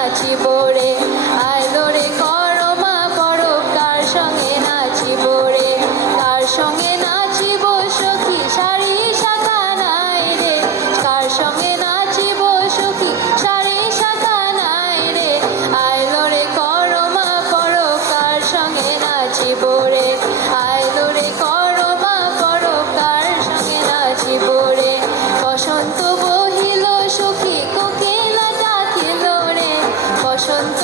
নাচিব রে, আইলো রে করমা পরব কার সঙ্গে নাচিব রে, কার সঙ্গে নাচিব সখী শাড়ি শাখা নাই রে, কার সঙ্গে নাচিব সখী শাড়ি শাখা নাই রে, আইলো রে করমা পরব কার সঙ্গে নাচিব রে, আইলো রে করমা পরব কার সঙ্গে নাচিব রে। বসন্ত বহিল সখী কোকিলা ডাকিল রে, বসন্ত